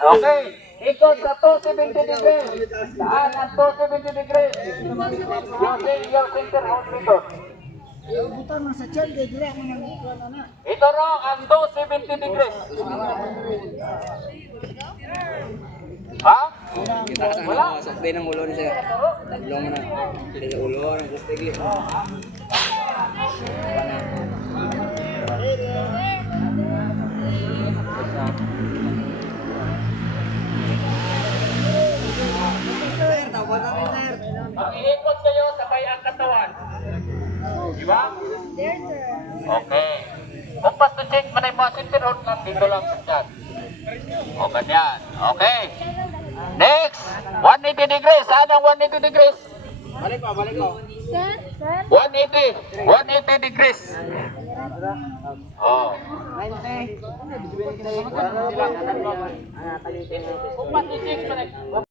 Okay. Ikot sa 270 degrees. Saan ang 270 degrees? Using your center hold method. Butang sa tiyan, kaya dira ako nang na. Ito raw ang 270 degrees. Ha? Kita sa Wala. pasok din ang ulo niya. Tatlong na. Pili sa ulo ng gustigli. Sir, tawag na rin, sir. Mag-iikot kayo sabay ang katawan. Di ba? Yes, sir. Okay. Kung pas to check man ay mga center hold nandito lang sa chat. O ganyan. Okay. Next. 180 degrees. Saan ang 180 degrees? Balik ko, balik ko. Sir? Sir? 180. 180 degrees. Oh. 90. Kung pas to check man ay